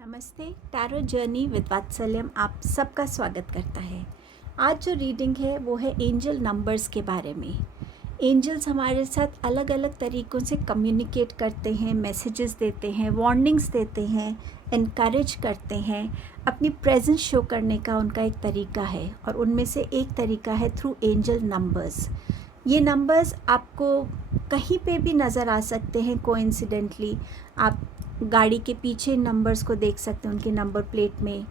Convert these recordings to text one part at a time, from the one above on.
नमस्ते। Tarot journey with वात्सल्यम आप सबका स्वागत करता है। आज जो रीडिंग है वो है एंजल नंबर्स के बारे में। एंजल्स हमारे साथ अलग अलग तरीक़ों से कम्युनिकेट करते हैं, मैसेजेस देते हैं, वार्निंग्स देते हैं, इनकरेज करते हैं। अपनी प्रेजेंस शो करने का उनका एक तरीका है और उनमें से एक तरीका है थ्रू एंजल नंबर्स। ये नंबर्स आपको कहीं पे भी नज़र आ सकते हैं कोइंसिडेंटली। आप गाड़ी के पीछे नंबर्स को देख सकते हैं, उनके नंबर प्लेट में,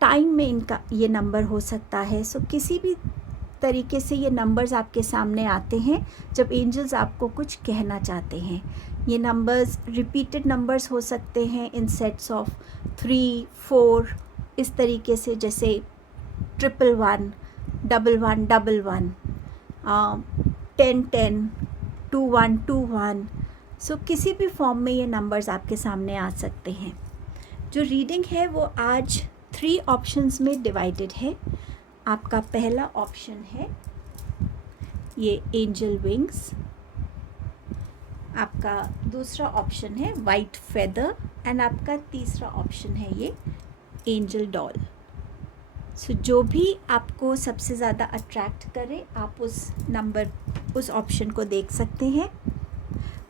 टाइम में इनका ये नंबर हो सकता है। सो किसी भी तरीके से ये नंबर्स आपके सामने आते हैं जब एंजल्स आपको कुछ कहना चाहते हैं। ये नंबर्स रिपीटेड नंबर्स हो सकते हैं इन सेट्स ऑफ 3, 4, इस तरीके से, जैसे 111, 11, 11, 10, 10, 21, 21। सो किसी भी फॉर्म में ये नंबर्स आपके सामने आ सकते हैं। जो रीडिंग है वो आज 3 ऑप्शंस में डिवाइडेड है। आपका पहला ऑप्शन है ये एंजल विंग्स, आपका दूसरा ऑप्शन है वाइट फेदर एंड आपका तीसरा ऑप्शन है ये एंजल डॉल। सो जो भी आपको सबसे ज़्यादा अट्रैक्ट करे आप उस ऑप्शन को देख सकते हैं।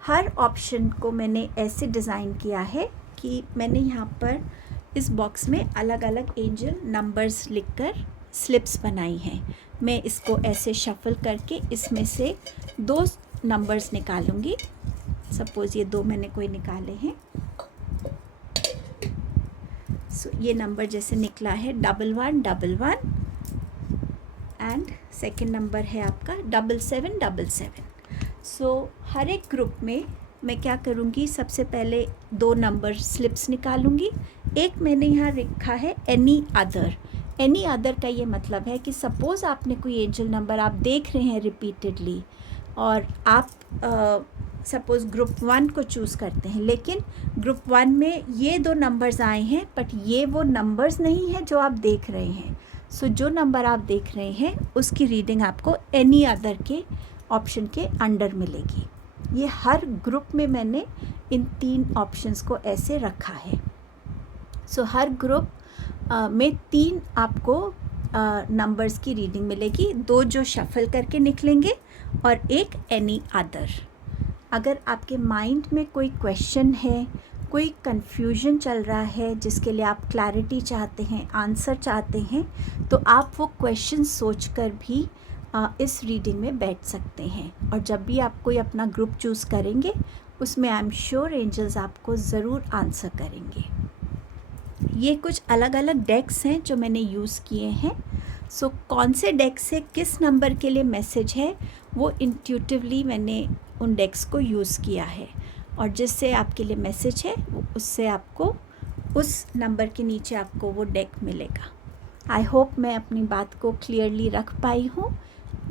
हर ऑप्शन को मैंने ऐसे डिज़ाइन किया है कि मैंने यहाँ पर इस बॉक्स में अलग अलग एंजल नंबर्स लिखकर स्लिप्स बनाई हैं। मैं इसको ऐसे शफल करके इसमें से 2 नंबर्स निकालूंगी। सपोज़ ये 2 मैंने कोई निकाले हैं। सो ये नंबर जैसे निकला है 1111 एंड सेकेंड नंबर है आपका 7777। सो हर एक ग्रुप में मैं क्या करूँगी, सबसे पहले 2 नंबर स्लिप्स निकालूंगी। एक मैंने यहाँ लिखा है एनी अदर। एनी अदर का ये मतलब है कि सपोज़ आपने कोई एंजल नंबर आप देख रहे हैं रिपीटेडली और आप सपोज़ ग्रुप 1 को चूज़ करते हैं, लेकिन ग्रुप 1 में ये 2 नंबर्स आए हैं बट ये वो नंबर्स नहीं है जो आप देख रहे हैं। सो जो नंबर आप देख रहे हैं उसकी रीडिंग आपको एनी अदर के ऑप्शन के अंडर मिलेगी। ये हर ग्रुप में मैंने इन 3 ऑप्शंस को ऐसे रखा है। सो हर ग्रुप में 3 आपको नंबर्स की रीडिंग मिलेगी, 2 जो शफल करके निकलेंगे और एक एनी अदर। अगर आपके माइंड में कोई क्वेश्चन है, कोई कन्फ्यूजन चल रहा है जिसके लिए आप क्लैरिटी चाहते हैं, आंसर चाहते हैं, तो आप वो क्वेश्चन सोचकर भी इस रीडिंग में बैठ सकते हैं। और जब भी आप कोई अपना ग्रुप चूज़ करेंगे उसमें आई एम श्योर एंजल्स आपको ज़रूर आंसर करेंगे। ये कुछ अलग अलग डेक्स हैं जो मैंने यूज़ किए हैं। सो कौन से डेक से किस नंबर के लिए मैसेज है वो इंट्यूटिवली मैंने उन डेक्स को यूज़ किया है, और जिससे आपके लिए मैसेज है उससे आपको उस नंबर के नीचे आपको वो डेक मिलेगा। आई होप मैं अपनी बात को क्लियरली रख पाई हूँ।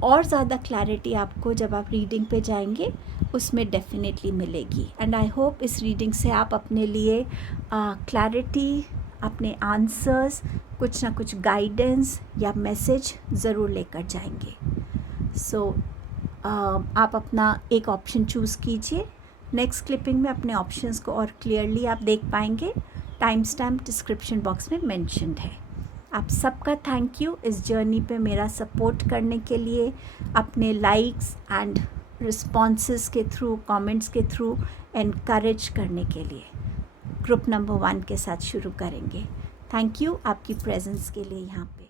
और ज़्यादा क्लैरिटी आपको जब आप रीडिंग पे जाएंगे उसमें डेफिनेटली मिलेगी। एंड आई होप इस रीडिंग से आप अपने लिए क्लैरिटी, अपने आंसर्स, कुछ ना कुछ गाइडेंस या मैसेज ज़रूर लेकर जाएंगे। सो आप अपना एक ऑप्शन चूज़ कीजिए। नेक्स्ट क्लिपिंग में अपने ऑप्शंस को और क्लियरली आप देख पाएंगे। टाइम स्टैम्प डिस्क्रिप्शन बॉक्स में मेंशन्ड है। आप सबका थैंक यू इस जर्नी पे मेरा सपोर्ट करने के लिए, अपने लाइक्स एंड रिस्पॉन्सेस के थ्रू, कमेंट्स के थ्रू एनकरेज करने के लिए। ग्रुप नंबर 1 के साथ शुरू करेंगे। थैंक यू आपकी प्रेजेंस के लिए यहाँ पे।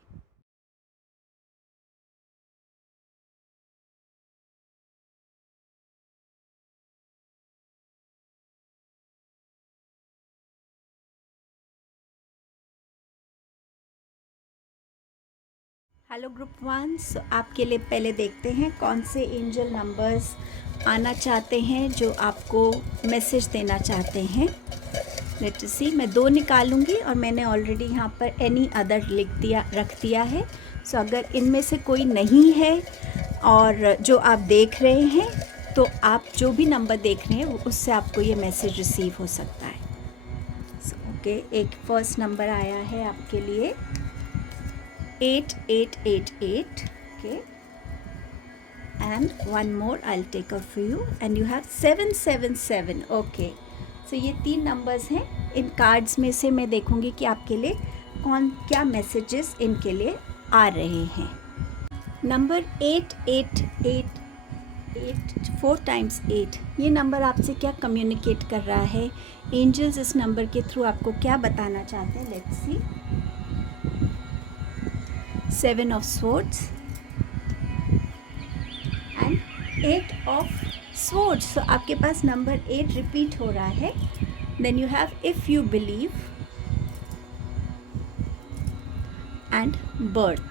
Hello group 1। सो आपके लिए पहले देखते हैं कौन से एंजल नंबर्स आना चाहते हैं, जो आपको मैसेज देना चाहते हैं। लेट्स सी, मैं 2 निकालूंगी और मैंने ऑलरेडी यहाँ पर एनी अदर रख दिया है। सो अगर इनमें से कोई नहीं है और जो आप देख रहे हैं, तो आप जो भी नंबर देख रहे हैं उससे आपको ये मैसेज रिसीव हो सकता है। ओके, एक फर्स्ट नंबर आया है आपके लिए 8888, okay, and one more I'll take off for you, and you have 777. Okay, सो ये 3 नंबर्स हैं। इन कार्ड्स में से मैं देखूंगी कि आपके लिए क्या मैसेजेस इनके लिए आ रहे हैं। नंबर 888, 4 times 8, ये नंबर आपसे क्या कम्युनिकेट कर रहा है? एंजल्स इस नंबर के थ्रू आपको क्या बताना चाहते हैं? Let's see. 7 of swords and 8 of swords। so आपके पास नंबर 8 रिपीट हो रहा है। Then you have if you believe and birth.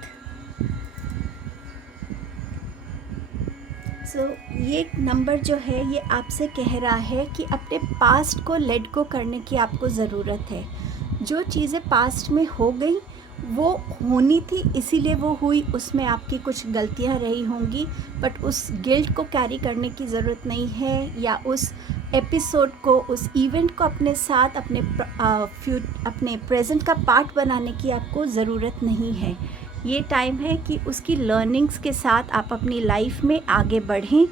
So ये नंबर जो है ये आपसे कह रहा है कि अपने पास्ट को लेट गो करने की आपको ज़रूरत है। जो चीज़ें पास्ट में हो गई वो होनी थी, इसीलिए वो हुई, उसमें आपकी कुछ गलतियां रही होंगी, बट उस गिल्ट को कैरी करने की ज़रूरत नहीं है, या उस एपिसोड को, उस इवेंट को अपने साथ अपने प्रेजेंट का पार्ट बनाने की आपको ज़रूरत नहीं है। ये टाइम है कि उसकी लर्निंग्स के साथ आप अपनी लाइफ में आगे बढ़ें,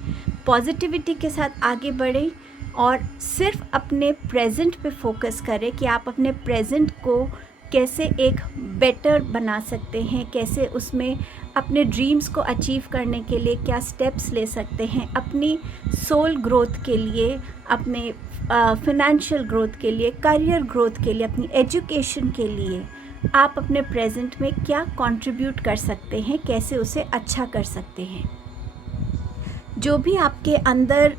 पॉजिटिविटी के साथ आगे बढ़ें और सिर्फ अपने प्रेजेंट पे फोकस करें कि आप अपने प्रेजेंट को कैसे एक बेटर बना सकते हैं, कैसे उसमें अपने ड्रीम्स को अचीव करने के लिए क्या स्टेप्स ले सकते हैं, अपनी सोल ग्रोथ के लिए, अपने फिनेंशियल ग्रोथ के लिए, करियर ग्रोथ के लिए, अपनी एजुकेशन के लिए आप अपने प्रेजेंट में क्या कंट्रीब्यूट कर सकते हैं, कैसे उसे अच्छा कर सकते हैं। जो भी आपके अंदर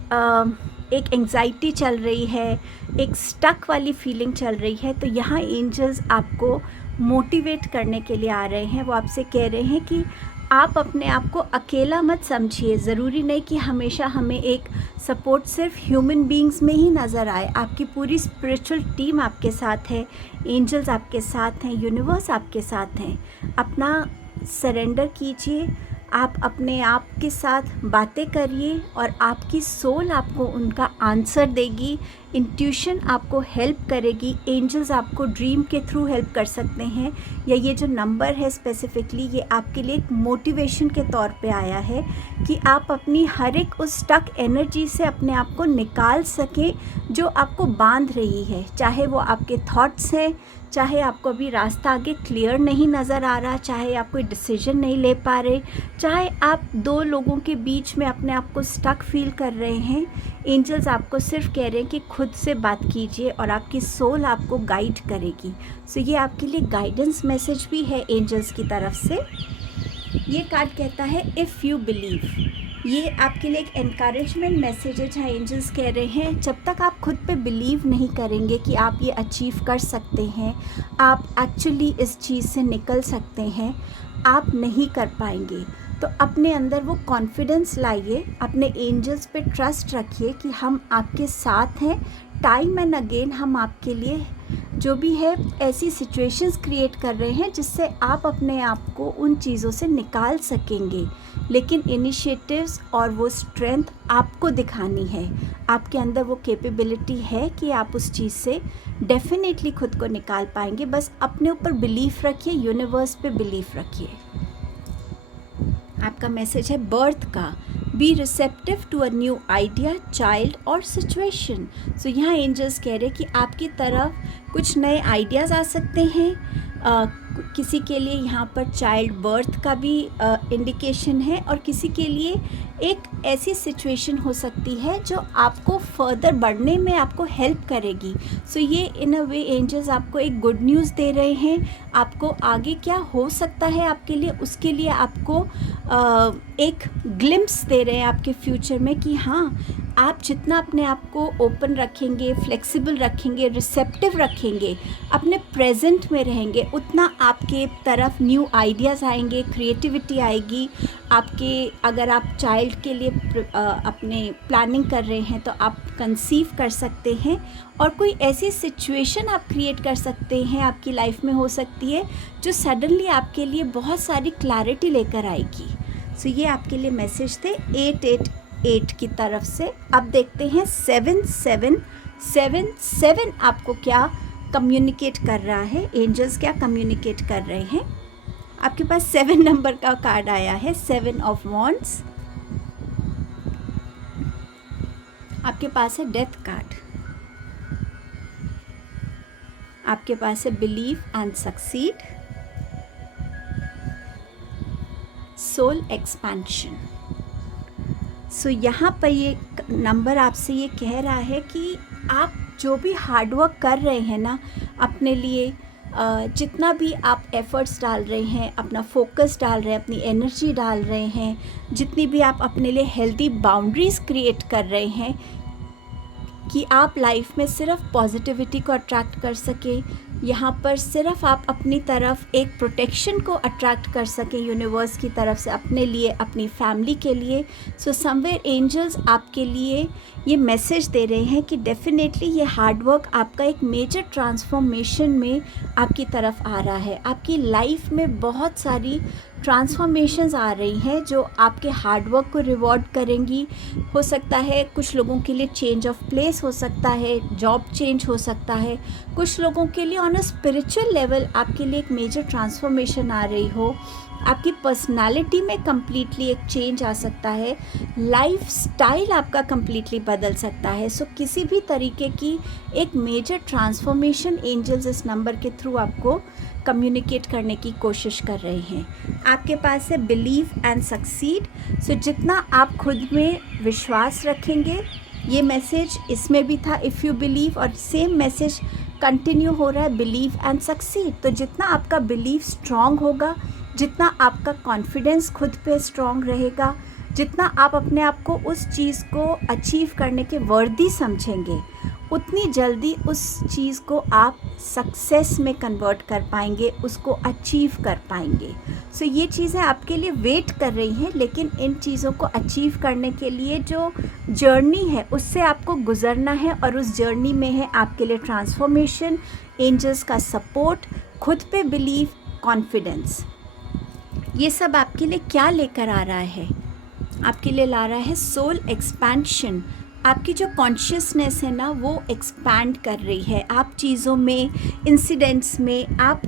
एक एंग्जाइटी चल रही है, एक स्टक वाली फीलिंग चल रही है, तो यहाँ एंजल्स आपको मोटिवेट करने के लिए आ रहे हैं। वो आपसे कह रहे हैं कि आप अपने आप को अकेला मत समझिए। ज़रूरी नहीं कि हमेशा हमें एक सपोर्ट सिर्फ ह्यूमन बीइंग्स में ही नज़र आए। आपकी पूरी स्पिरिचुअल टीम आपके साथ है, एंजल्स आपके साथ हैं, यूनिवर्स आपके साथ हैं। अपना सरेंडर कीजिए, आप अपने आप के साथ बातें करिए और आपकी सोल आपको उनका आंसर देगी, इंट्यूशन आपको हेल्प करेगी, एंजल्स आपको ड्रीम के थ्रू हेल्प कर सकते हैं, या ये जो नंबर है स्पेसिफिकली ये आपके लिए एक मोटिवेशन के तौर पे आया है कि आप अपनी हर एक उस स्टक एनर्जी से अपने आप को निकाल सकें जो आपको बांध रही है। चाहे वो आपके थॉट्स हैं, चाहे आपको अभी रास्ता आगे क्लियर नहीं नज़र आ रहा, चाहे आप कोई डिसीजन नहीं ले पा रहे, चाहे आप 2 लोगों के बीच में अपने आप को स्टक फील कर रहे हैं, एंजल्स आपको सिर्फ कह रहे हैं कि खुद से बात कीजिए और आपकी सोल आपको गाइड करेगी। सो ये आपके लिए गाइडेंस मैसेज भी है एंजल्स की तरफ से। ये कार्ड कहता है इफ़ यू बिलीव। ये आपके लिए एक एनकरेजमेंट मैसेज है जहाँ एंजल्स कह रहे हैं जब तक आप खुद पे बिलीव नहीं करेंगे कि आप ये अचीव कर सकते हैं, आप एक्चुअली इस चीज़ से निकल सकते हैं, आप नहीं कर पाएंगे। तो अपने अंदर वो कॉन्फिडेंस लाइए, अपने एंजल्स पे ट्रस्ट रखिए कि हम आपके साथ हैं। टाइम एंड अगेन हम आपके लिए जो भी है ऐसी सिचुएशंस क्रिएट कर रहे हैं जिससे आप अपने आप को उन चीज़ों से निकाल सकेंगे, लेकिन इनिशिएटिव्स और वो स्ट्रेंथ आपको दिखानी है। आपके अंदर वो कैपेबिलिटी है कि आप उस चीज़ से डेफिनेटली खुद को निकाल पाएंगे। बस अपने ऊपर बिलीफ रखिए, यूनिवर्स पे बिलीफ रखिए। आपका मैसेज है बर्थ का, be receptive to a new idea, child और सिचुएशन। सो यहाँ एंजल्स कह रहे हैं कि आपकी तरफ कुछ नए आइडियाज़ आ सकते हैं। किसी के लिए यहाँ पर चाइल्ड बर्थ का भी इंडिकेशन है, और किसी के लिए एक ऐसी सिचुएशन हो सकती है जो आपको फर्दर बढ़ने में आपको हेल्प करेगी। सो ये इन अ वे एंजल्स आपको एक गुड न्यूज़ दे रहे हैं। आपको आगे क्या हो सकता है आपके लिए, उसके लिए आपको एक ग्लिम्प्स दे रहे हैं आपके फ्यूचर में कि हाँ, आप जितना अपने आप को ओपन रखेंगे, फ्लेक्सिबल रखेंगे, रिसेप्टिव रखेंगे, अपने प्रेजेंट में रहेंगे, उतना आपके तरफ न्यू आइडियाज़ आएंगे, क्रिएटिविटी आएगी। आपके अगर आप चाइल्ड के लिए अपने प्लानिंग कर रहे हैं तो आप कंसीव कर सकते हैं, और कोई ऐसी सिचुएशन आप क्रिएट कर सकते हैं, आपकी लाइफ में हो सकती है जो सडनली आपके लिए बहुत सारी क्लैरिटी लेकर आएगी। सो ये आपके लिए मैसेज थे 888 की तरफ से। अब देखते हैं 7777 आपको क्या कम्युनिकेट कर रहा है, एंजल्स क्या कम्युनिकेट कर रहे हैं। आपके पास 7 नंबर का कार्ड आया है, 7 ऑफ वॉन्ड्स। आपके पास है डेथ कार्ड, आपके पास है believe and succeed, soul expansion. So यहाँ पर ये नंबर आपसे ये कह रहा है कि आप जो भी हार्डवर्क कर रहे हैं ना अपने लिए, जितना भी आप एफ़र्ट्स डाल रहे हैं, अपना फोकस डाल रहे हैं, अपनी एनर्जी डाल रहे हैं, जितनी भी आप अपने लिए हेल्दी बाउंड्रीज़ क्रिएट कर रहे हैं कि आप लाइफ में सिर्फ पॉजिटिविटी को अट्रैक्ट कर सकें, यहाँ पर सिर्फ आप अपनी तरफ एक प्रोटेक्शन को अट्रैक्ट कर सकें यूनिवर्स की तरफ से अपने लिए, अपनी फैमिली के लिए। सो समवेयर एंजल्स आपके लिए ये मैसेज दे रहे हैं कि डेफिनेटली ये हार्डवर्क आपका एक मेजर ट्रांसफॉर्मेशन में आपकी तरफ आ रहा है। आपकी लाइफ में बहुत सारी ट्रांसफॉर्मेशंस आ रही हैं जो आपके हार्डवर्क को रिवॉर्ड करेंगी। हो सकता है कुछ लोगों के लिए चेंज ऑफ प्लेस हो सकता है, जॉब चेंज हो सकता है, कुछ लोगों के लिए ऑन अ स्पिरिचुअल लेवल आपके लिए एक मेजर ट्रांसफॉर्मेशन आ रही हो, आपकी पर्सनालिटी में कम्प्लीटली एक चेंज आ सकता है, लाइफ स्टाइल आपका कम्प्लीटली बदल सकता है। सो किसी भी तरीके की एक मेजर ट्रांसफॉर्मेशन एंजल्स इस नंबर के थ्रू आपको कम्युनिकेट करने की कोशिश कर रहे हैं। आपके पास है बिलीव एंड सक्सीड। सो जितना आप खुद में विश्वास रखेंगे, ये मैसेज इसमें भी था इफ़ यू बिलीव, और सेम मैसेज कंटिन्यू हो रहा है बिलीव एंड सक्सीड। तो जितना आपका बिलीव स्ट्रॉन्ग होगा, जितना आपका कॉन्फिडेंस खुद पे स्ट्रॉन्ग रहेगा, जितना आप अपने आप को उस चीज़ को अचीव करने के वर्दी समझेंगे, उतनी जल्दी उस चीज़ को आप सक्सेस में कन्वर्ट कर पाएंगे, उसको अचीव कर पाएंगे। सो ये चीज़ें आपके लिए वेट कर रही हैं, लेकिन इन चीज़ों को अचीव करने के लिए जो जर्नी है उससे आपको गुज़रना है, और उस जर्नी में है आपके लिए ट्रांसफॉर्मेशन, एंजल्स का सपोर्ट, खुद पे बिलीव, कॉन्फिडेंस। ये सब आपके लिए क्या लेकर आ रहा है? आपके लिए ला रहा है सोल एक्सपेंशन। आपकी जो कॉन्शियसनेस है ना वो एक्सपैंड कर रही है। आप चीज़ों में, इंसिडेंट्स में आप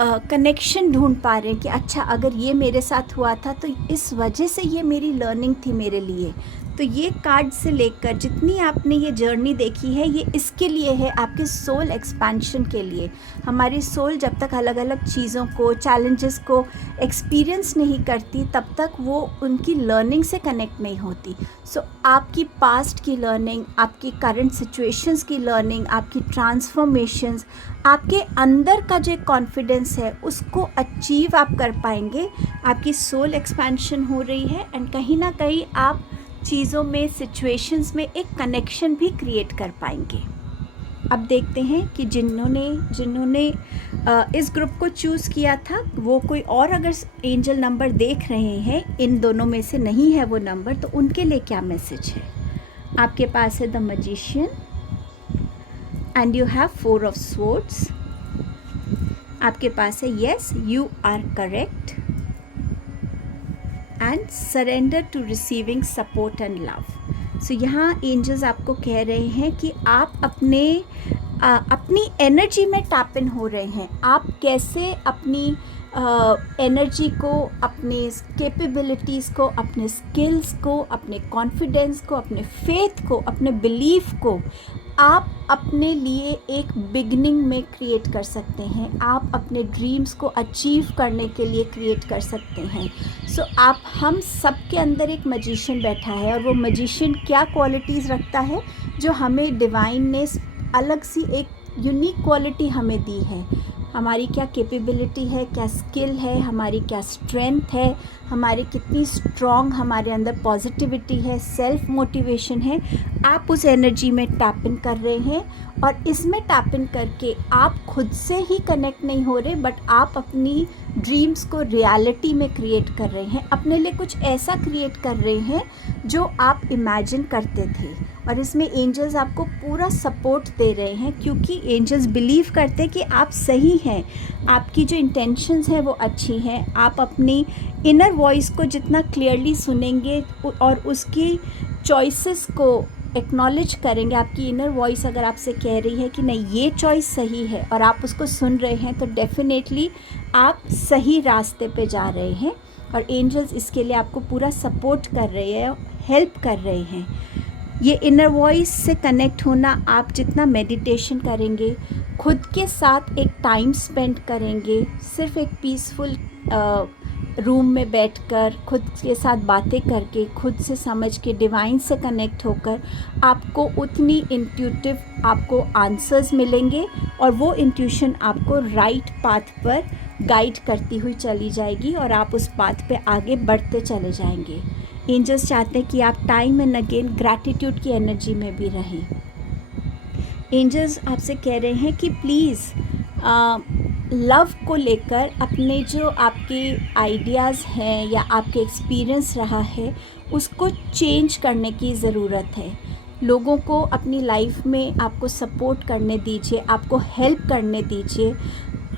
कनेक्शन ढूंढ पा रहे हैं कि अच्छा अगर ये मेरे साथ हुआ था तो इस वजह से ये मेरी लर्निंग थी मेरे लिए। तो ये कार्ड से लेकर जितनी आपने ये जर्नी देखी है, ये इसके लिए है, आपके सोल एक्सपेंशन के लिए। हमारी सोल जब तक अलग अलग चीज़ों को, चैलेंजेस को एक्सपीरियंस नहीं करती, तब तक वो उनकी लर्निंग से कनेक्ट नहीं होती। सो आपकी पास्ट की लर्निंग, आपकी करंट सिचुएशंस की लर्निंग, आपकी ट्रांसफॉर्मेशंस, आपके अंदर का जो कॉन्फिडेंस है उसको अचीव आप कर पाएंगे। आपकी सोल एक्सपेंशन हो रही है, एंड कहीं ना कहीं आप चीज़ों में, सिचुएशंस में एक कनेक्शन भी क्रिएट कर पाएंगे। अब देखते हैं कि जिन्होंने इस ग्रुप को चूज़ किया था वो कोई और अगर एंजल नंबर देख रहे हैं, इन दोनों में से नहीं है वो नंबर, तो उनके लिए क्या मैसेज है? आपके पास है the magician and you have 4 of swords. आपके पास है yes you are correct and surrender to receiving support and love. So यहाँ एंजल्स आपको कह रहे हैं कि आप अपनी एनर्जी में टैप इन हो रहे हैं। आप कैसे अपनी एनर्जी को, अपने कैपेबिलिटीज़ को, अपने स्किल्स को, अपने कॉन्फिडेंस को, अपने फेथ को, अपने बिलीफ को आप अपने लिए एक बिगनिंग में क्रिएट कर सकते हैं। आप अपने ड्रीम्स को अचीव करने के लिए क्रिएट कर सकते हैं। सो हम सब के अंदर एक मैजिशियन बैठा है, और वो मैजिशियन क्या क्वालिटीज़ रखता है जो हमें डिवाइन ने अलग सी एक यूनिक क्वालिटी हमें दी है। हमारी क्या कैपेबिलिटी है, क्या स्किल है, हमारी क्या स्ट्रेंथ है, हमारी कितनी स्ट्रॉन्ग हमारे अंदर पॉजिटिविटी है, सेल्फ मोटिवेशन है। आप उस एनर्जी में टैप इन कर रहे हैं, और इसमें टैप इन करके आप खुद से ही कनेक्ट नहीं हो रहे, बट आप अपनी ड्रीम्स को रियलिटी में क्रिएट कर रहे हैं। अपने लिए कुछ ऐसा क्रिएट कर रहे हैं जो आप इमेजिन करते थे, और इसमें एंजल्स आपको पूरा सपोर्ट दे रहे हैं, क्योंकि एंजल्स बिलीव करते हैं कि आप सही हैं, आपकी जो इंटेंशंस हैं वो अच्छी हैं। आप अपनी इनर वॉइस को जितना क्लियरली सुनेंगे और उसकी चॉइसेस को एक्नॉलेज करेंगे, आपकी इनर वॉइस अगर आपसे कह रही है कि नहीं ये चॉइस सही है और आप उसको सुन रहे हैं, तो डेफिनेटली आप सही रास्ते पे जा रहे हैं। और एंजल्स इसके लिए आपको पूरा सपोर्ट कर रहे हैं, हेल्प कर रहे हैं। ये इनर वॉइस से कनेक्ट होना, आप जितना मेडिटेशन करेंगे, खुद के साथ एक टाइम स्पेंड करेंगे, सिर्फ एक पीसफुल रूम में बैठकर खुद के साथ बातें करके, खुद से समझ के, डिवाइन से कनेक्ट होकर आपको उतनी इंट्यूटिव आपको आंसर्स मिलेंगे और वो इंट्यूशन आपको राइट पाथ पर गाइड करती हुई चली जाएगी और आप उस पाथ पे आगे बढ़ते चले जाएंगे। एंजल्स चाहते हैं कि आप टाइम एंड अगेन ग्रैटिट्यूड की एनर्जी में भी रहें। एंजल्स आपसे कह रहे हैं कि प्लीज़ लव को लेकर अपने जो आपके आइडियाज़ हैं या आपके एक्सपीरियंस रहा है उसको चेंज करने की ज़रूरत है। लोगों को अपनी लाइफ में आपको सपोर्ट करने दीजिए, आपको हेल्प करने दीजिए।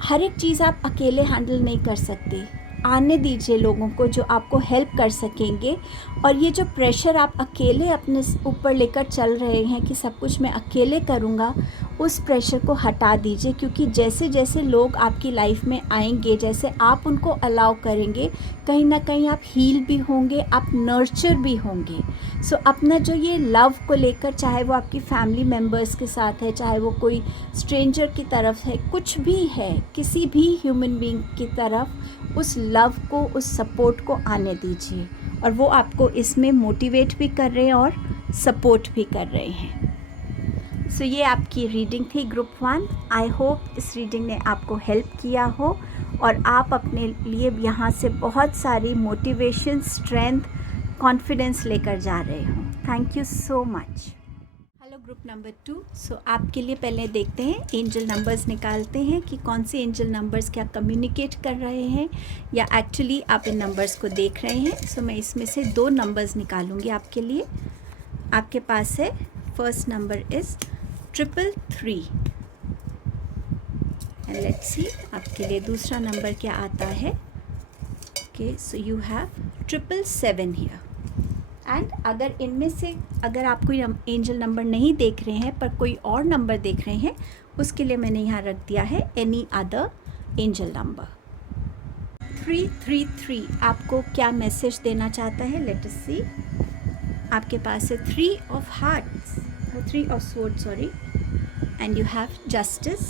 हर एक चीज़ आप अकेले हैंडल नहीं कर सकते, आने दीजिए लोगों को जो आपको हेल्प कर सकेंगे। और ये जो प्रेशर आप अकेले अपने ऊपर लेकर चल रहे हैं कि सब कुछ मैं अकेले करूँगा, उस प्रेशर को हटा दीजिए, क्योंकि जैसे जैसे लोग आपकी लाइफ में आएंगे, जैसे आप उनको अलाउ करेंगे, कहीं ना कहीं आप हील भी होंगे, आप नर्चर भी होंगे। सो अपना जो ये लव को लेकर, चाहे वो आपकी फैमिली मेम्बर्स के साथ है, चाहे वो कोई स्ट्रेंजर की तरफ है, कुछ भी है, किसी भी ह्यूमन बीइंग की तरफ उस लव को, उस सपोर्ट को आने दीजिए। और वो आपको इसमें मोटिवेट भी कर रहे हैं और सपोर्ट भी कर रहे हैं। सो ये आपकी रीडिंग थी ग्रुप 1। आई होप इस रीडिंग ने आपको हेल्प किया हो और आप अपने लिए यहाँ से बहुत सारी मोटिवेशन, स्ट्रेंथ, कॉन्फिडेंस लेकर जा रहे हो। Thank you so much. Hello group number 2। सो आपके लिए पहले देखते हैं, एंजल नंबर्स निकालते हैं कि कौन से एंजल नंबर्स क्या कम्युनिकेट कर रहे हैं या एक्चुअली आप इन नंबर्स को देख रहे हैं। सो मैं इसमें से 2 नंबर्स निकालूंगी आपके लिए। आपके पास है, first number is 333 and let's see आपके लिए दूसरा नंबर क्या आता है। Okay, so you have 777 here. And अगर इनमें से अगर आप कोई एंजल नंबर नहीं देख रहे हैं पर कोई और नंबर देख रहे हैं, उसके लिए मैंने यहाँ रख दिया है एनी अदर एंजल नंबर। 333 आपको क्या मैसेज देना चाहता है, लेट अस सी। आपके पास है 3 of hearts, 3 of swords, sorry, and you have justice,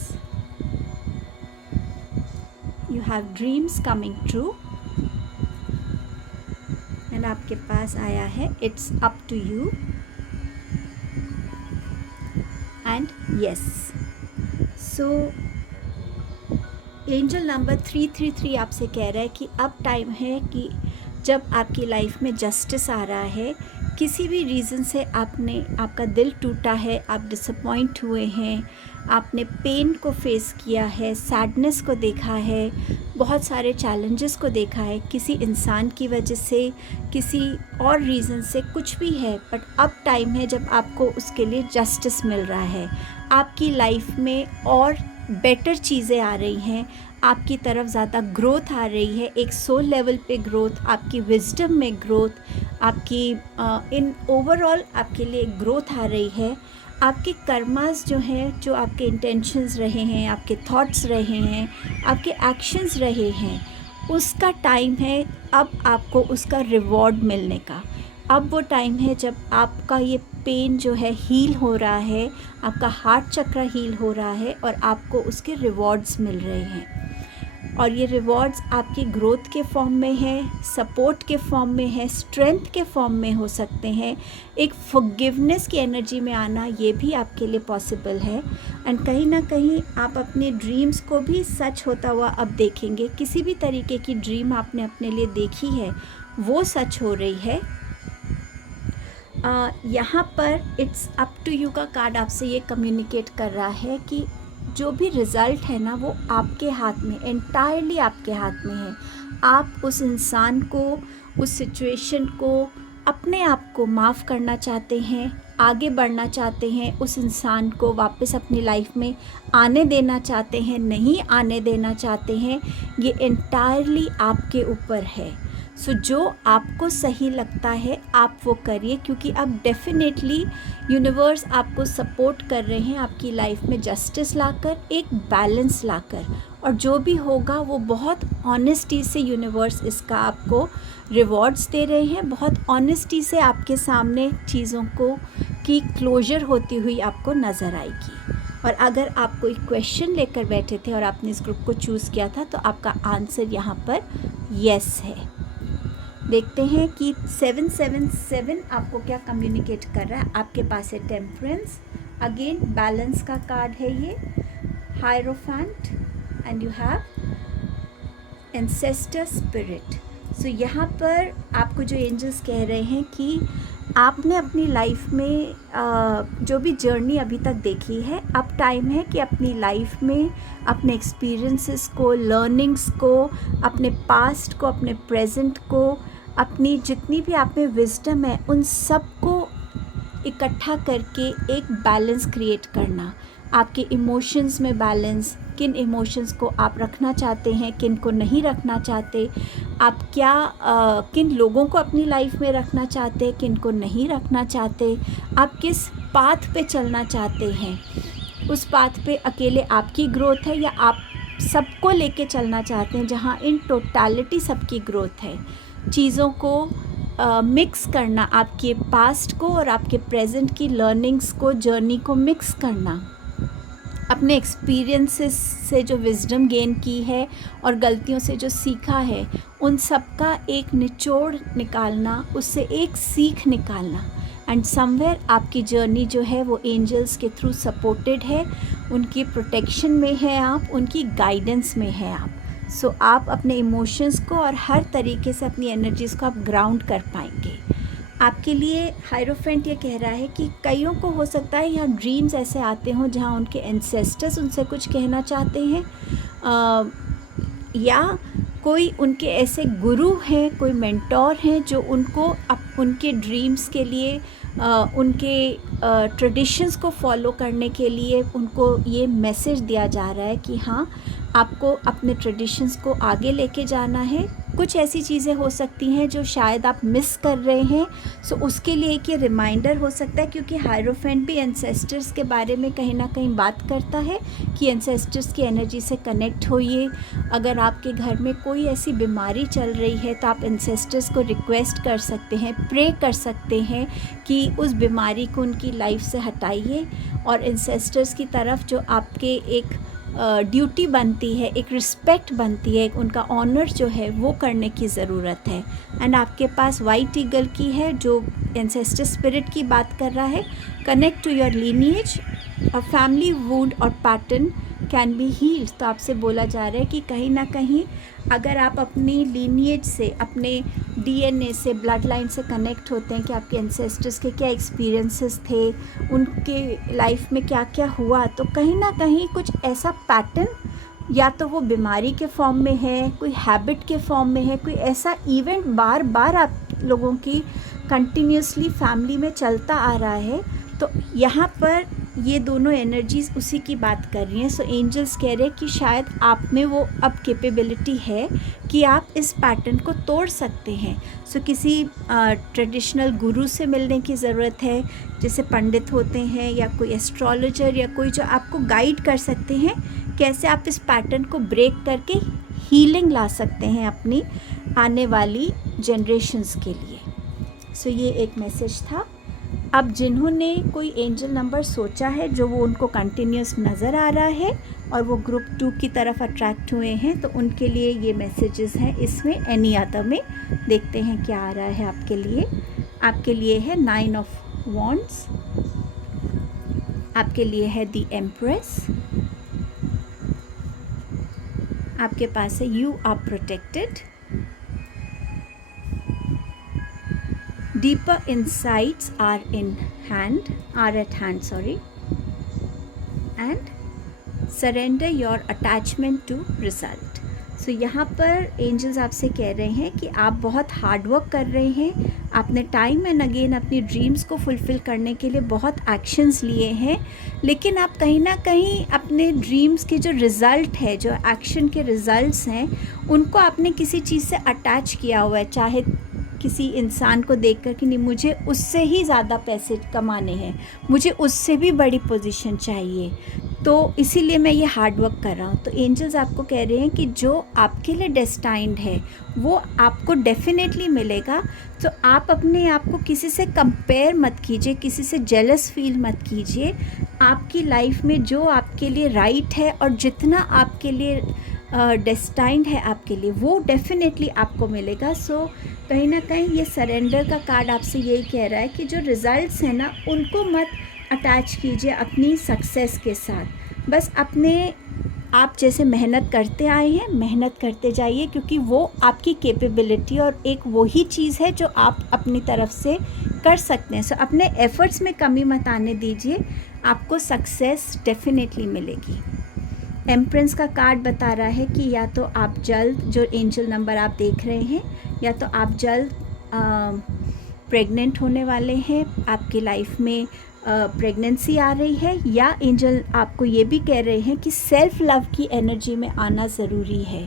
you have dreams coming true, and आपके पास आया है it's up to you and yes. So angel number 333 आपसे कह रहा है कि अब टाइम है कि जब आपकी लाइफ में जस्टिस आ रहा है, किसी भी रीज़न से आपका दिल टूटा है, आप डिसअपॉइंट हुए हैं, आपने पेन को फेस किया है, सैडनेस को देखा है, बहुत सारे चैलेंजेस को देखा है, किसी इंसान की वजह से, किसी और रीज़न से, कुछ भी है, बट अब टाइम है जब आपको उसके लिए जस्टिस मिल रहा है। आपकी लाइफ में और बेटर चीज़ें आ रही हैं, आपकी तरफ ज़्यादा ग्रोथ आ रही है, एक सोल लेवल पे ग्रोथ, आपकी विजडम में ग्रोथ, आपकी इन ओवरऑल आपके लिए ग्रोथ आ रही है। आपके कर्मास जो हैं, जो आपके इंटेंशंस रहे हैं, आपके थॉट्स रहे हैं, आपके एक्शंस रहे हैं, उसका टाइम है अब आपको उसका रिवॉर्ड मिलने का। अब वो टाइम है जब आपका ये पेन जो है हील हो रहा है, आपका हार्ट चक्र हील हो रहा है और आपको उसके रिवॉर्ड्स मिल रहे हैं। और ये रिवॉर्ड्स आपकी ग्रोथ के फॉर्म में है, सपोर्ट के फॉर्म में है, स्ट्रेंथ के फॉर्म में हो सकते हैं। एक फॉरगिवनेस की एनर्जी में आना, ये भी आपके लिए पॉसिबल है। एंड कहीं ना कहीं आप अपने ड्रीम्स को भी सच होता हुआ अब देखेंगे। किसी भी तरीके की ड्रीम आपने अपने लिए देखी है, वो सच हो रही है। यहाँ पर इट्स अप टू यू का कार्ड आपसे ये कम्युनिकेट कर रहा है कि जो भी रिज़ल्ट है ना, वो आपके हाथ में, एंटायरली आपके हाथ में है। आप उस इंसान को, उस सिचुएशन को, अपने आप को माफ़ करना चाहते हैं, आगे बढ़ना चाहते हैं, उस इंसान को वापस अपनी लाइफ में आने देना चाहते हैं, नहीं आने देना चाहते हैं, ये एंटायरली आपके ऊपर है। सो जो आपको सही लगता है आप वो करिए, क्योंकि अब डेफिनेटली यूनिवर्स आपको सपोर्ट कर रहे हैं आपकी लाइफ में जस्टिस लाकर, एक बैलेंस लाकर। और जो भी होगा वो बहुत ऑनेस्टी से यूनिवर्स इसका आपको रिवॉर्ड्स दे रहे हैं, बहुत ऑनेस्टी से आपके सामने चीज़ों को की क्लोजर होती हुई आपको नज़र आएगी। और अगर आप कोई क्वेश्चन लेकर बैठे थे और आपने इस ग्रुप को चूज़ किया था तो आपका आंसर यहाँ पर यस है। देखते हैं कि 777 आपको क्या कम्युनिकेट कर रहा है। आपके पास है टेम्परेंस, अगेन बैलेंस का कार्ड है ये, hierophant and you have ancestor spirit. So यहाँ पर आपको जो एंजल्स कह रहे हैं कि आपने अपनी लाइफ में जो भी जर्नी अभी तक देखी है, अब टाइम है कि अपनी लाइफ में अपने एक्सपीरियंसेस को, लर्निंग्स को, अपने पास्ट को, अपने प्रेजेंट को, अपनी जितनी भी आप में विजडम है उन सब को इकट्ठा करके एक बैलेंस क्रिएट करना। आपके इमोशंस में बैलेंस, किन इमोशंस को आप रखना चाहते हैं, किन को नहीं रखना चाहते, आप क्या किन लोगों को अपनी लाइफ में रखना चाहते हैं, किन को नहीं रखना चाहते, आप किस पाथ पे चलना चाहते हैं, उस पाथ पे अकेले आपकी ग्रोथ है या आप सबको लेके चलना चाहते हैं जहाँ इन टोटलिटी सबकी ग्रोथ है। चीज़ों को मिक्स करना, आपके पास्ट को और आपके प्रेजेंट की लर्निंग्स को, जर्नी को मिक्स करना, अपने एक्सपीरियंसेस से जो विजडम गेन की है और गलतियों से जो सीखा है उन सब का एक निचोड़ निकालना, उससे एक सीख निकालना। एंड समवेयर आपकी जर्नी जो है वो एंजल्स के थ्रू सपोर्टेड है, उनकी प्रोटेक्शन में है, आप उनकी गाइडेंस में है आप। सो आप अपने इमोशंस को और हर तरीके से अपनी एनर्जीज़ को आप ग्राउंड कर पाएंगे। आपके लिए हायरोफेंट ये कह रहा है कि कईयों को हो सकता है यहाँ ड्रीम्स ऐसे आते हों जहाँ उनके एंसेस्टर्स उनसे कुछ कहना चाहते हैं, या कोई उनके ऐसे गुरु हैं, कोई मेंटोर हैं जो उनको उनके ड्रीम्स के लिए, उनके ट्रेडिशंस को फॉलो करने के लिए उनको ये मैसेज दिया जा रहा है कि हाँ, आपको अपने ट्रेडिशंस को आगे लेके जाना है। कुछ ऐसी चीज़ें हो सकती हैं जो शायद आप मिस कर रहे हैं, सो उसके लिए एक ये रिमाइंडर हो सकता है, क्योंकि हायरोफेंट भी एंसेस्टर्स के बारे में कहीं ना कहीं बात करता है कि एंसेस्टर्स की एनर्जी से कनेक्ट होइए। अगर आपके घर में कोई ऐसी बीमारी चल रही है तो आप एंसेस्टर्स को रिक्वेस्ट कर सकते हैं, प्रे कर सकते हैं कि उस बीमारी को उनकी लाइफ से हटाइए, और एंसेस्टर्स की तरफ जो आपके एक ड्यूटी बनती है, एक रिस्पेक्ट बनती है, उनका ऑनर जो है वो करने की ज़रूरत है। एंड आपके पास वाइट ईगल की है जो एंसेस्टर स्पिरिट की बात कर रहा है। Connect to your lineage, a family wound और पैटर्न कैन बी हील्ड। तो आपसे बोला जा रहा है कि कहीं ना कहीं अगर आप अपनी लीनिएज से, अपने डीएनए से, ब्लड लाइन से कनेक्ट होते हैं कि आपके एंसेस्टर्स के क्या एक्सपीरियंसेस थे, उनके लाइफ में क्या क्या हुआ, तो कहीं ना कहीं कुछ ऐसा पैटर्न, या तो वो बीमारी के फॉर्म में है, कोई हैबिट के फॉर्म में है, कोई ऐसा इवेंट बार बार आप लोगों की कंटिन्यूसली फैमिली में चलता आ रहा है। तो यहाँ पर ये दोनों एनर्जीज़ उसी की बात कर रही हैं। सो एंजल्स कह रहे हैं कि शायद आप में वो अब कैपेबिलिटी है कि आप इस पैटर्न को तोड़ सकते हैं। सो किसी ट्रेडिशनल गुरु से मिलने की ज़रूरत है, जैसे पंडित होते हैं या कोई एस्ट्रोलॉजर या कोई जो आपको गाइड कर सकते हैं कैसे आप इस पैटर्न को ब्रेक करके हीलिंग ला सकते हैं अपनी आने वाली जनरेशन्स के लिए। सो ये एक मैसेज था। अब जिन्होंने कोई एंजल नंबर सोचा है जो वो उनको कंटिन्यूस नज़र आ रहा है और वो ग्रुप 2 की तरफ अट्रैक्ट हुए हैं, तो उनके लिए ये मैसेजेस हैं इसमें। एनी अदर में देखते हैं क्या आ रहा है आपके लिए। आपके लिए है 9 ऑफ वॉन्ड्स, आपके लिए है द एम्प्रेस, आपके पास है you are protected, deeper insights are at hand, and surrender your attachment to result। सो यहाँ पर एंजल्स आपसे कह रहे हैं कि आप बहुत हार्ड वर्क कर रहे हैं, आपने टाइम एंड अगेन अपनी ड्रीम्स को फुलफ़िल करने के लिए बहुत एक्शंस लिए हैं, लेकिन आप कहीं ना कहीं अपने ड्रीम्स के जो रिज़ल्ट है, जो एक्शन के रिज़ल्ट्स हैं, उनको आपने किसी चीज़ से अटैच किया हुआ है। चाहे किसी इंसान को देखकर कि नहीं, मुझे उससे ही ज़्यादा पैसे कमाने हैं, मुझे उससे भी बड़ी पोजीशन चाहिए, तो इसीलिए मैं ये हार्ड वर्क कर रहा हूँ। तो एंजल्स आपको कह रहे हैं कि जो आपके लिए डेस्टाइंड है वो आपको डेफिनेटली मिलेगा। तो आप अपने आप को किसी से कंपेयर मत कीजिए, किसी से जेलस फील मत कीजिए। आपकी लाइफ में जो आपके लिए राइट है और जितना आपके लिए डेस्टाइंड है आपके लिए, वो डेफिनेटली आपको मिलेगा। सो कहीं ना कहीं ये सरेंडर का कार्ड आपसे यही कह रहा है कि जो रिज़ल्ट्स हैं ना, उनको मत अटैच कीजिए अपनी सक्सेस के साथ। बस अपने आप जैसे मेहनत करते आए हैं, मेहनत करते जाइए, क्योंकि वो आपकी कैपेबिलिटी और एक वही चीज़ है जो आप अपनी तरफ से कर सकते हैं। सो अपने एफ़र्ट्स में कमी मत आने दीजिए, आपको सक्सेस डेफिनेटली मिलेगी। एम्प्रेंस का कार्ड बता रहा है कि या तो आप जल्द, जो एंजल नंबर आप देख रहे हैं, या तो आप जल्द प्रेग्नेंट होने वाले हैं, आपकी लाइफ में प्रेगनेंसी आ रही है, या एंजल आपको ये भी कह रहे हैं कि सेल्फ लव की एनर्जी में आना ज़रूरी है।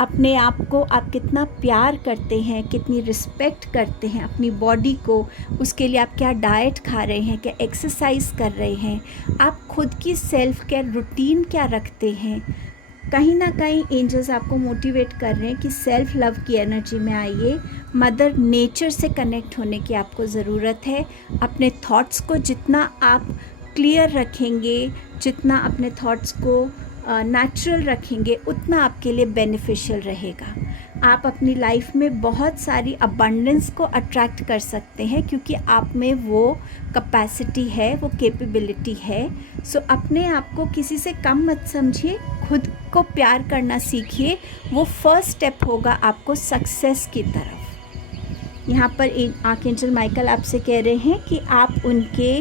अपने आप को आप कितना प्यार करते हैं, कितनी रिस्पेक्ट करते हैं अपनी बॉडी को, उसके लिए आप क्या डाइट खा रहे हैं, क्या एक्सरसाइज कर रहे हैं, आप खुद की सेल्फ केयर रूटीन क्या रखते हैं। कहीं ना कहीं एंजल्स आपको मोटिवेट कर रहे हैं कि सेल्फ लव की एनर्जी में आइए। मदर नेचर से कनेक्ट होने की आपको ज़रूरत है। अपने थॉट्स को जितना आप क्लियर रखेंगे, जितना अपने थॉट्स को नेचुरल रखेंगे, उतना आपके लिए बेनिफिशियल रहेगा। आप अपनी लाइफ में बहुत सारी अबंडेंस को अट्रैक्ट कर सकते हैं, क्योंकि आप में वो कैपेसिटी है, वो कैपेबिलिटी है। सो अपने आप को किसी से कम मत समझिए, खुद को प्यार करना सीखिए। वो फर्स्ट स्टेप होगा आपको सक्सेस की तरफ। यहाँ पर आर्कएंजल माइकल आपसे कह रहे हैं कि आप उनके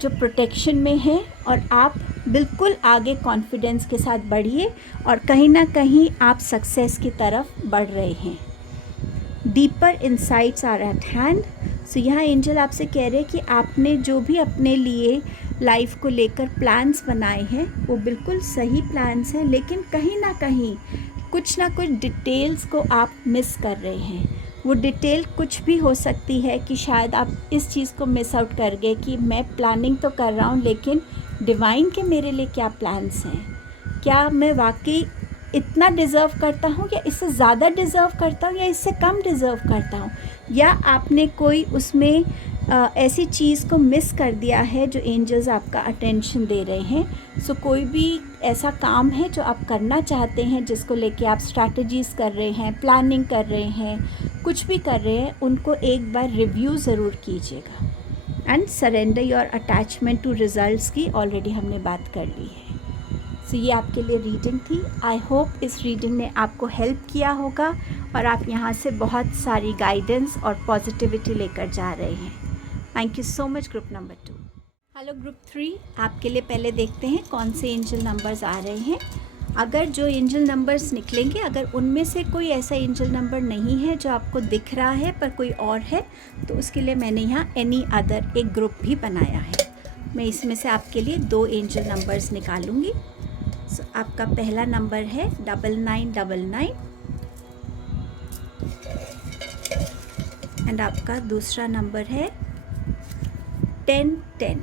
जो प्रोटेक्शन में हैं, और आप बिल्कुल आगे कॉन्फिडेंस के साथ बढ़िए, और कहीं ना कहीं आप सक्सेस की तरफ बढ़ रहे हैं। Deeper insights are at hand. So यहाँ एंजल आपसे कह रहे हैं कि आपने जो भी अपने लिए लाइफ को लेकर प्लान्स बनाए हैं, वो बिल्कुल सही प्लान्स हैं, लेकिन कहीं ना कहीं कुछ ना कुछ डिटेल्स को आप मिस कर रहे हैं। वो डिटेल कुछ भी हो सकती है कि शायद आप इस चीज़ को मिस आउट कर गए कि मैं प्लानिंग तो कर रहा हूँ, लेकिन डिवाइन के मेरे लिए क्या प्लान्स हैं, क्या मैं वाकई इतना डिज़र्व करता हूँ, या इससे ज़्यादा डिज़र्व करता हूँ, या इससे कम डिज़र्व करता हूँ, या आपने कोई उसमें ऐसी चीज़ को मिस कर दिया है जो एंजल्स आपका अटेंशन दे रहे हैं। सो कोई भी ऐसा काम है जो आप करना चाहते हैं, जिसको लेके आप स्ट्रैटेजीज़ कर रहे हैं, प्लानिंग कर रहे हैं, कुछ भी कर रहे हैं, उनको एक बार रिव्यू ज़रूर कीजिएगा। And surrender your attachment to results की ऑलरेडी हमने बात कर ली है। सो ये आपके लिए रीडिंग थी। आई होप इस रीडिंग ने आपको हेल्प किया होगा और आप यहाँ से बहुत सारी गाइडेंस और पॉजिटिविटी लेकर जा रहे हैं। Thank you so much group number 2। Hello group 3, आपके लिए पहले देखते हैं कौन से एंजल नंबर्स आ रहे हैं। अगर जो एंजल नंबर्स निकलेंगे, अगर उनमें से कोई ऐसा एंजल नंबर नहीं है जो आपको दिख रहा है पर कोई और है, तो उसके लिए मैंने यहाँ एनी अदर एक ग्रुप भी बनाया है। मैं इसमें से आपके लिए 2 एंजल नंबर्स निकालूंगी। सो आपका पहला नंबर है 9999 एंड आपका दूसरा नंबर है 1010।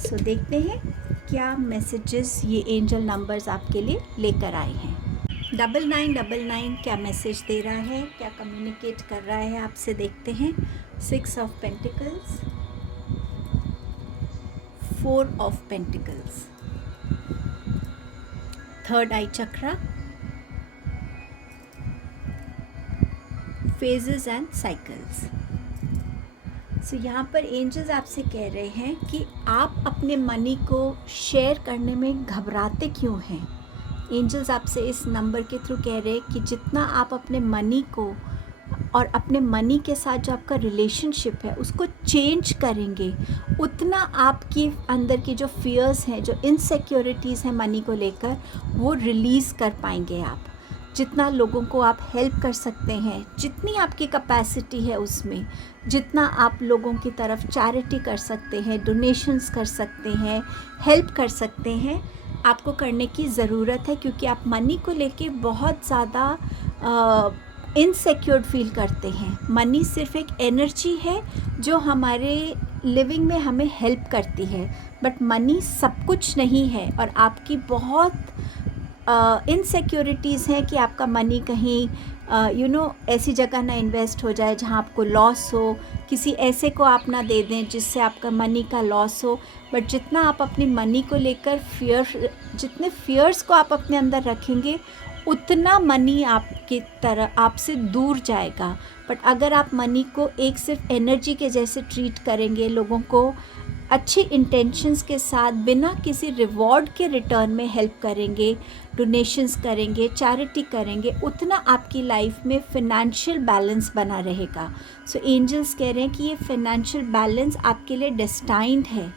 सो देखते हैं क्या मैसेजेस ये एंजल नंबर्स आपके लिए लेकर आए हैं। 9999 क्या मैसेज दे रहा है, क्या कम्युनिकेट कर रहा है आपसे, देखते हैं। 6 of pentacles, 4 of pentacles, third eye chakra, phases and cycles. So यहाँ पर एंजल्स आपसे कह रहे हैं कि आप अपने मनी को शेयर करने में घबराते क्यों हैं। एंजल्स आपसे इस नंबर के थ्रू कह रहे हैं कि जितना आप अपने मनी को और अपने मनी के साथ जो आपका रिलेशनशिप है उसको चेंज करेंगे, उतना आपके अंदर की जो फियर्स हैं, जो इनसिक्योरिटीज़ हैं मनी को लेकर, वो रिलीज़ कर पाएंगे आप। जितना लोगों को आप हेल्प कर सकते हैं, जितनी आपकी कैपेसिटी है उसमें, जितना आप लोगों की तरफ चैरिटी कर सकते हैं, डोनेशंस कर सकते हैं, हेल्प कर सकते हैं, आपको करने की ज़रूरत है। क्योंकि आप मनी को लेके बहुत ज़्यादा इनसिक्योर्ड फील करते हैं। मनी सिर्फ एक एनर्जी है जो हमारे लिविंग में हमें हेल्प करती है, बट मनी सब कुछ नहीं है। और आपकी बहुत इनसिक्योरिटीज़ हैं कि आपका मनी कहीं ऐसी जगह ना इन्वेस्ट हो जाए जहां आपको लॉस हो, किसी ऐसे को आप ना दे दें जिससे आपका मनी का लॉस हो। बट जितना आप अपनी मनी को लेकर जितने फियर्स को आप अपने अंदर रखेंगे, उतना मनी आपकी तरह आपसे दूर जाएगा। बट अगर आप मनी को एक सिर्फ एनर्जी के जैसे ट्रीट करेंगे, लोगों को अच्छी इंटेंशंस के साथ बिना किसी रिवॉर्ड के रिटर्न में हेल्प करेंगे, डोनेशंस करेंगे, चैरिटी करेंगे, उतना आपकी लाइफ में फिनेंशियल बैलेंस बना रहेगा। सो एंजल्स कह रहे हैं कि ये फिनेंशियल बैलेंस आपके लिए डेस्टाइंड है,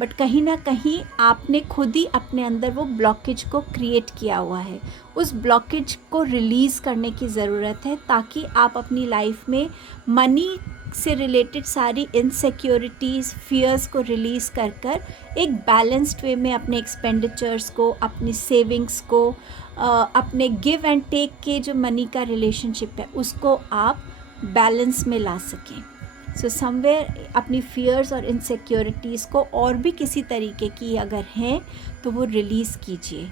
बट कहीं ना कहीं आपने खुद ही अपने अंदर वो ब्लॉकेज को क्रिएट किया हुआ है। उस ब्लॉकेज को रिलीज़ करने की ज़रूरत है, ताकि आप अपनी लाइफ में मनी से रिलेटेड सारी इनसिक्योरिटीज़, फियर्स को रिलीज़ कर एक बैलेंस्ड वे में अपने एक्सपेंडिचर्स को, अपनी सेविंग्स को, अपने गिव एंड टेक के जो मनी का रिलेशनशिप है उसको आप बैलेंस में ला सकें। सो समवेयर अपनी फियर्स और इनसिक्योरिटीज़ को और भी किसी तरीके की अगर हैं तो वो रिलीज़ कीजिए।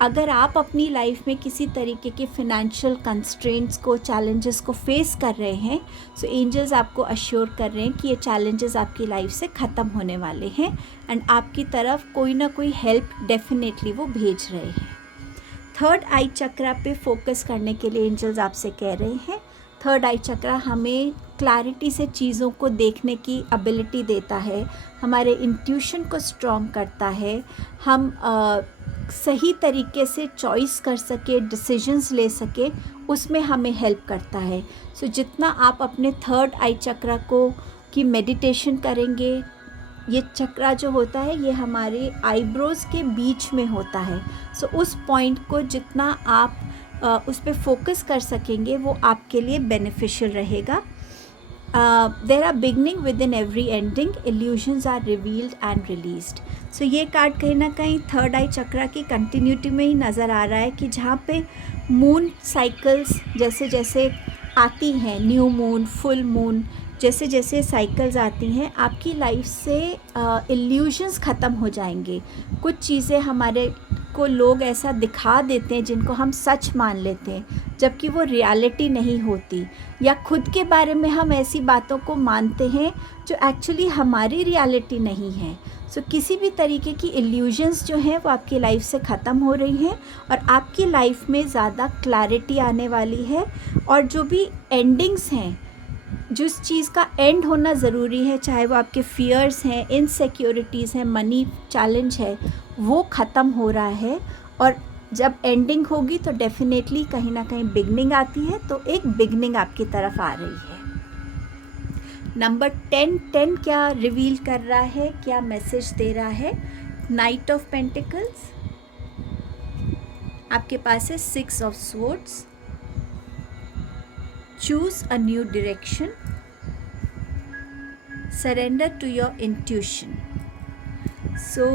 अगर आप अपनी लाइफ में किसी तरीके के फिनेंशियल कंस्ट्रेंट्स को, चैलेंजेस को फेस कर रहे हैं, सो एंजल्स आपको अश्योर कर रहे हैं कि ये चैलेंजेस आपकी लाइफ से ख़त्म होने वाले हैं एंड आपकी तरफ कोई ना कोई हेल्प डेफिनेटली वो भेज रहे हैं। थर्ड आई चक्रा पे फोकस करने के लिए एंजल्स आपसे कह रहे हैं। थर्ड आई चक्रा हमें क्लैरिटी से चीज़ों को देखने की एबिलिटी देता है, हमारे इंट्यूशन को स्ट्रॉन्ग करता है, हम सही तरीके से चॉइस कर सके, डिसीजंस ले सके, उसमें हमें हेल्प करता है। सो जितना आप अपने थर्ड आई चक्रा की मेडिटेशन करेंगे, ये चक्रा जो होता है ये हमारे आईब्रोज़ के बीच में होता है। सो उस पॉइंट को जितना आप उस पर फोकस कर सकेंगे वो आपके लिए बेनिफिशियल रहेगा। There are beginning within every ending, illusions are revealed and released. So ये कार्ड कहीं ना कहीं थर्ड आई चक्रा की कंटिन्यूटी में ही नज़र आ रहा है कि जहाँ पे मून साइकिल्स जैसे जैसे आती हैं, न्यू मून, फुल मून, जैसे जैसे साइकिल्स आती हैं, आपकी लाइफ से इल्यूजन्स ख़त्म हो जाएंगे। कुछ चीज़ें हमारे को लोग ऐसा दिखा देते हैं जिनको हम सच मान लेते हैं, जबकि वो रियलिटी नहीं होती, या खुद के बारे में हम ऐसी बातों को मानते हैं जो एक्चुअली हमारी रियलिटी नहीं है। सो किसी भी तरीके की इल्यूजन्स जो हैं वो आपकी लाइफ से ख़त्म हो रही हैं और आपकी लाइफ में ज़्यादा क्लैरिटी आने वाली है। और जो भी एंडिंग्स हैं, जिस चीज़ का एंड होना ज़रूरी है, चाहे वो आपके फियर्स हैं, इनसिक्योरिटीज़ हैं, मनी चैलेंज है, वो ख़त्म हो रहा है। और जब एंडिंग होगी तो डेफिनेटली कहीं ना कहीं बिगनिंग आती है, तो एक बिगनिंग आपकी तरफ आ रही है। नंबर 10 क्या रिवील कर रहा है, क्या मैसेज दे रहा है? नाइट ऑफ पेंटिकल्स, आपके पास है 6 of swords, choose a new direction, surrender to your intuition. So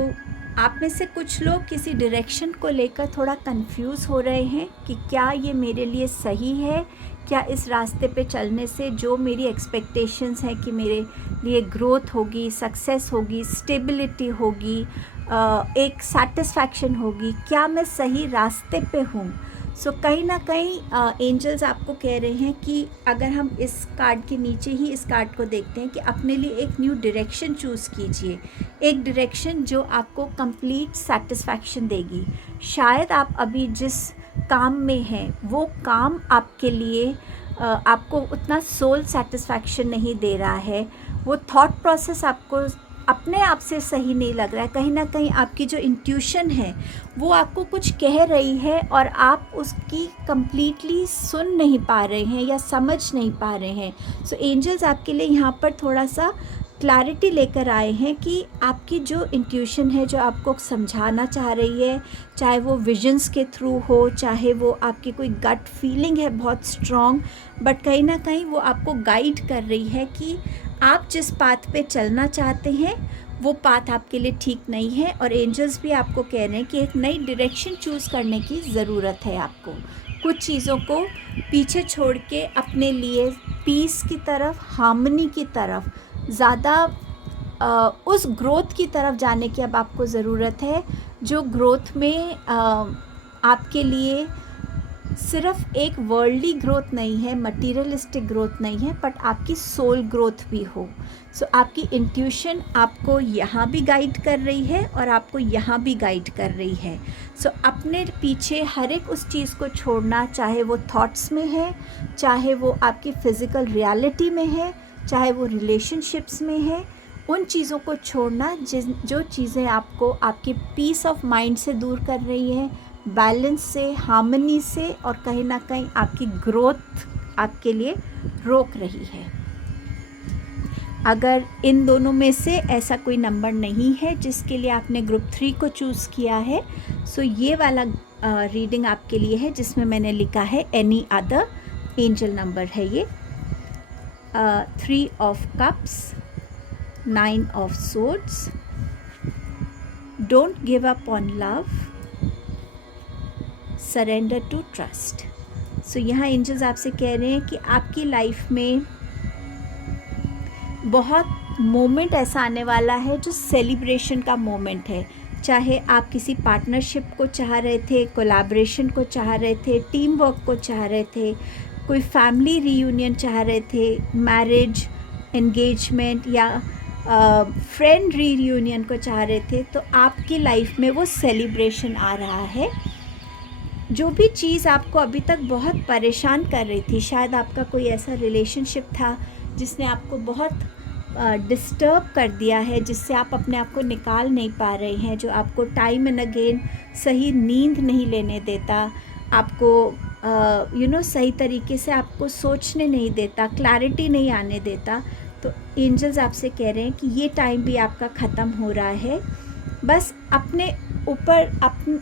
आप में से कुछ लोग किसी डायरेक्शन को लेकर थोड़ा कंफ्यूज हो रहे हैं कि क्या ये मेरे लिए सही है, क्या इस रास्ते पे चलने से जो मेरी एक्सपेक्टेशंस हैं कि मेरे लिए ग्रोथ होगी, सक्सेस होगी, स्टेबिलिटी होगी, एक सेटिस्फैक्शन होगी, क्या मैं सही रास्ते पे हूँ? सो कहीं ना कहीं एंजल्स आपको कह रहे हैं कि अगर हम इस कार्ड के नीचे ही इस कार्ड को देखते हैं कि अपने लिए एक न्यू डायरेक्शन चूज़ कीजिए, एक डायरेक्शन जो आपको कंप्लीट सेटिस्फैक्शन देगी। शायद आप अभी जिस काम में हैं वो काम आपके लिए आपको उतना सोल सेटिस्फैक्शन नहीं दे रहा है, वो थॉट प्रोसेस आपको अपने आप से सही नहीं लग रहा है। कहीं ना कहीं आपकी जो इंट्यूशन है वो आपको कुछ कह रही है और आप उसकी कंप्लीटली सुन नहीं पा रहे हैं या समझ नहीं पा रहे हैं। सो एंजल्स आपके लिए यहाँ पर थोड़ा सा क्लैरिटी लेकर आए हैं कि आपकी जो इंट्यूशन है, जो आपको समझाना चाह रही है, चाहे वो विजन्स के थ्रू हो, चाहे वो आपकी कोई गट फीलिंग है बहुत स्ट्रॉन्ग, बट कहीं ना कहीं वो आपको गाइड कर रही है कि आप जिस पाथ पे चलना चाहते हैं वो पाथ आपके लिए ठीक नहीं है। और एंजल्स भी आपको कह रहे हैं कि एक नई डायरेक्शन चूज़ करने की ज़रूरत है आपको, कुछ चीज़ों को पीछे छोड़ के अपने लिए पीस की तरफ, हार्मनी की तरफ, ज़्यादा उस ग्रोथ की तरफ जाने की अब आपको ज़रूरत है, जो ग्रोथ में आपके लिए सिर्फ एक वर्ल्डली ग्रोथ नहीं है, मटीरियलिस्टिक ग्रोथ नहीं है, बट आपकी सोल ग्रोथ भी हो। सो आपकी इंट्यूशन आपको यहाँ भी गाइड कर रही है और आपको यहाँ भी गाइड कर रही है। सो अपने पीछे हर एक उस चीज़ को छोड़ना, चाहे वो थॉट्स में है, चाहे वो आपकी फ़िज़िकल रियलिटी में है, चाहे वो रिलेशनशिप्स में है, उन चीज़ों को छोड़ना जो चीज़ें आपको आपके पीस ऑफ माइंड से दूर कर रही हैं, बैलेंस से, हार्मनी से, और कहीं ना कहीं आपकी ग्रोथ आपके लिए रोक रही है। अगर इन दोनों में से ऐसा कोई नंबर नहीं है जिसके लिए आपने ग्रुप 3 को चूज़ किया है, सो ये वाला रीडिंग आपके लिए है, जिसमें मैंने लिखा है एनी अदर एंजल नंबर है ये। 3 of cups, 9 of swords, don't give up on love, surrender to trust. So यहाँ एंजल्स आपसे कह रहे हैं कि आपकी लाइफ में बहुत मोमेंट ऐसा आने वाला है जो सेलिब्रेशन का मोमेंट है। चाहे आप किसी पार्टनरशिप को चाह रहे थे, कोलैबोरेशन को चाह रहे थे, टीम वर्क को चाह रहे थे, कोई फैमिली रीयूनियन चाह रहे थे, मैरिज, एंगेजमेंट या फ्रेंड रीयूनियन को चाह रहे थे, तो आपकी लाइफ में वो सेलिब्रेशन आ रहा है। जो भी चीज़ आपको अभी तक बहुत परेशान कर रही थी, शायद आपका कोई ऐसा रिलेशनशिप था जिसने आपको बहुत डिस्टर्ब कर दिया है, जिससे आप अपने आप को निकाल नहीं पा रहे हैं, जो आपको टाइम एंड अगेन सही नींद नहीं लेने देता, आपको सही तरीके से आपको सोचने नहीं देता, क्लैरिटी नहीं आने देता। तो एंजल्स आपसे कह रहे हैं कि ये टाइम भी आपका ख़त्म हो रहा है। बस अपने ऊपर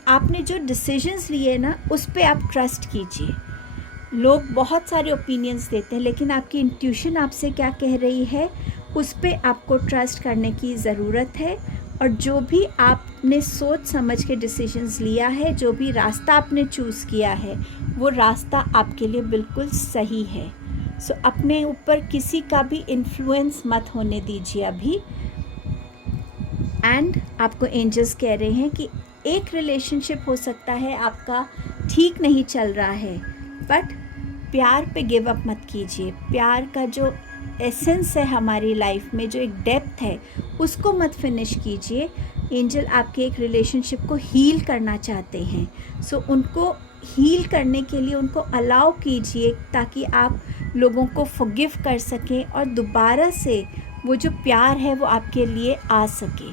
आपने जो डिसीजंस लिए ना, उस पे आप ट्रस्ट कीजिए। लोग बहुत सारे ओपिनियंस देते हैं, लेकिन आपकी इंट्यूशन आपसे क्या कह रही है, उस पे आपको ट्रस्ट करने की ज़रूरत है। और जो भी आपने सोच समझ के डिसीजंस लिया है, जो भी रास्ता आपने चूज़ किया है, वो रास्ता आपके लिए बिल्कुल सही है। सो अपने ऊपर किसी का भी इन्फ्लुएंस मत होने दीजिए अभी। एंड आपको एंजल्स कह रहे हैं कि एक रिलेशनशिप हो सकता है आपका ठीक नहीं चल रहा है, बट प्यार पे गिव अप मत कीजिए। प्यार का जो एसेंस है हमारी लाइफ में, जो एक डेप्थ है, उसको मत फिनिश कीजिए। एंजल आपके एक रिलेशनशिप को हील करना चाहते हैं। सो उनको हील करने के लिए उनको अलाउ कीजिए, ताकि आप लोगों को फॉरगिव कर सकें और दोबारा से वो जो प्यार है वो आपके लिए आ सके।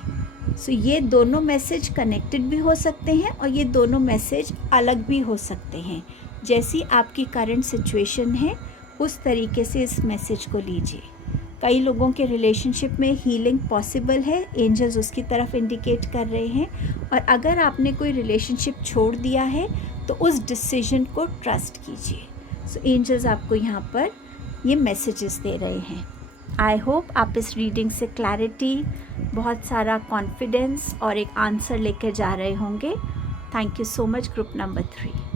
सो ये दोनों मैसेज कनेक्टेड भी हो सकते हैं और ये दोनों मैसेज अलग भी हो सकते हैं। जैसी आपकी करंट सिचुएशन है, उस तरीके से इस मैसेज को लीजिए। कई लोगों के रिलेशनशिप में हीलिंग पॉसिबल है, एंजल्स उसकी तरफ इंडिकेट कर रहे हैं। और अगर आपने कोई रिलेशनशिप छोड़ दिया है, तो उस डिसीजन को ट्रस्ट कीजिए। सो एंजल्स आपको यहाँ पर ये मैसेजेस दे रहे हैं। आई होप आप इस रीडिंग से क्लैरिटी, बहुत सारा कॉन्फिडेंस और एक आंसर लेकर जा रहे होंगे। Thank you so much group number 3।